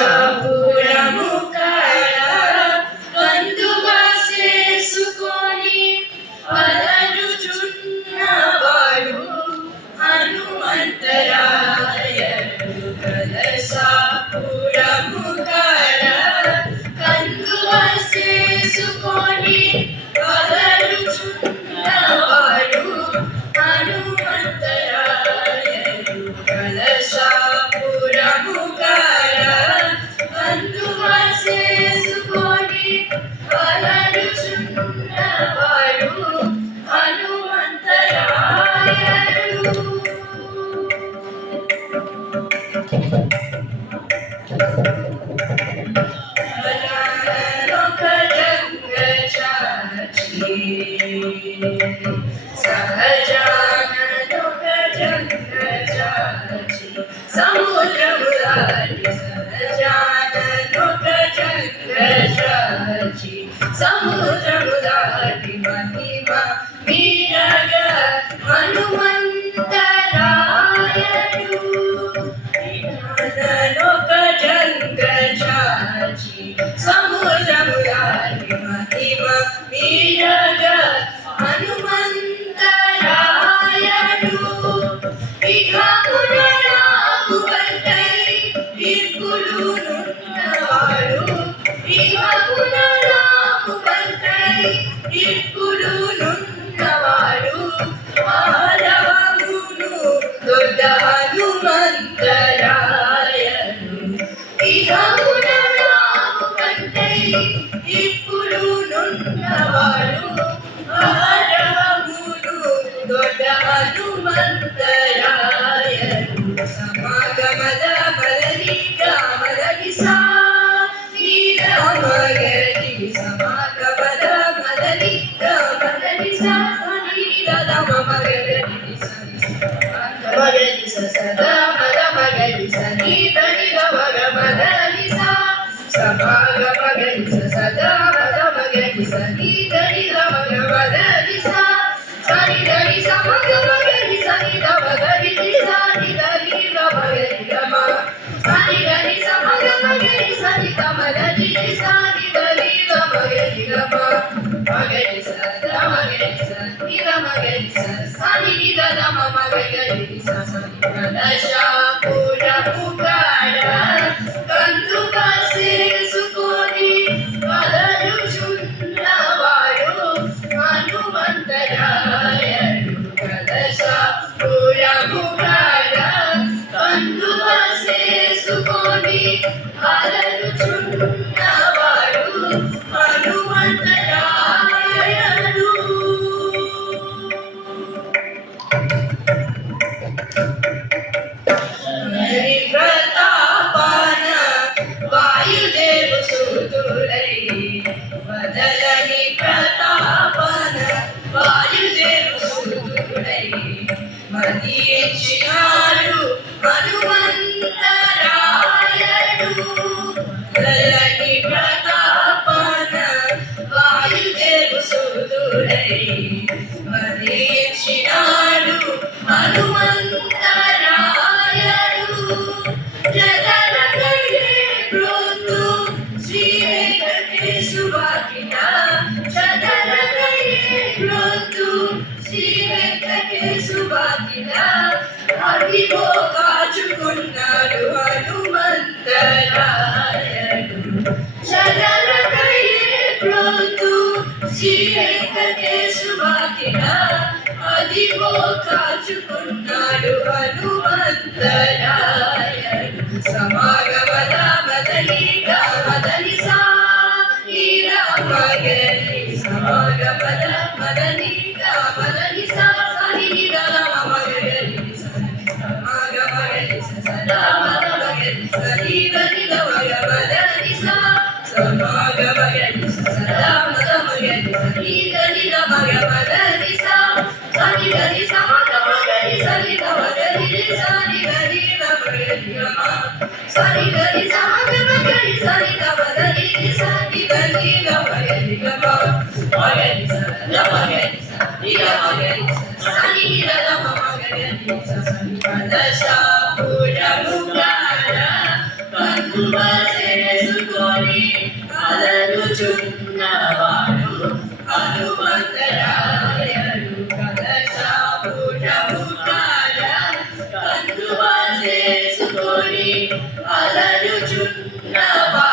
కలహాపురము కాడ కందువా చేసుకొని అలరుచున్నవాడు హనుమంతరాయడు. కలశాపురము కాడ కందువా చేసుకొని అలరుచున్నవాడు హనుమంతరాయడు. కలశాపురము కాడ కందువా చేసుకొని అలరుచున్నవాడు హనుమంతరాయడు. సహజాననొక జంగచాచి సముద్రము దాటి సహజాననొక జంగచాచి సముద్రము దాటి మహిమ మీరగా హనుమంతరాయడు. విజ్ఞాననొక జంగచాచి సముద్రము దాటి మహిమ మీరగా హనుమంతరాయడు. విఘమున రాఘువంతై ఇప్పుడునున్నవాడు. విఘమున రాఘువంతై ఇప్పుడునున్నవాడు. మాధవమును దొడ్డ హనుమంతరాయడు. విఘమున రాఘువంతై ఇప్పుడునున్నవాడు. దొడ్డ హనుమంతరాయడు. సమాగమద బలనిక బలనిసా నీరమగరి సమాగమద బలనిక బలనిసా నీరమ మగరి మగరి సదా మద మగరి సనీతని మగ మగరిసా సమాగ మగరి సదా మద మగరి సనీతని మగ మగరిసా సని దని సమగ మగరి సని దమ గరి సని దని మగరి గమ సని దని సమగ మగరి సని దమ గరి సని దని మగరి గమ మగరి సదా మగరి సని దమ గరి సని దమ మగరి సని కలశాపురము కాడ కందువా చేసుకొని అలరుచున్నవాడు హనుమంతరాయడు. కలశాపురము కాడ కందువా చేసుకొని అలరుచున్నవాడు హనుమంతరాయడు. ప్రతాపన వాయుదేవు సుతులై వదలని ప్రతాపన వాయుదేవు సుతులై మదించినాడు హనుమంతరాయడు. వదలని ప్రతాపన వాయుదేవు సుతులై మదించినాడు హనుమంతరాయడు. జగరగయే బ్రోతు శ్రీ వెంకటేశువాకిట జగరగయే బ్రోతు శ్రీ వెంకటేశువాకిట అదిగో కాచుకున్నాడు హనుమంతరాయడు. జగరగయే బ్రోతు శ్రీ వెంకటేశువాకిట అదిగో కాచుకున్నాడు హనుమంతరాయడు. సమాగమద బదలిక బదలిసా నీరమగరి సమాగమద బదలిక బదలిసా సని దమ మగరి సమాగమగరి సదా మద మగరి సని దని దమ బదలిసా సమాగమగరి సదా మద మగరి సని దని ద మగ పద ని సా సని దని స మగ మగ ని సని ద మగ ని సని దని ద మగ ని మా సని దని స మగ మగ ని సని ద మగ ని సని దని ద మగ ని మా మగ ని స ద మగ ని స ని ద మగ ని సని ని ద ద మగ ని స సని పద శ పూజముగార కందువ చేసుకొని అలరుచున్నవాడు హనుమంతరాయడు కదశ పూజముగార కందువ చేసుకొని అలరుచున్నవాడు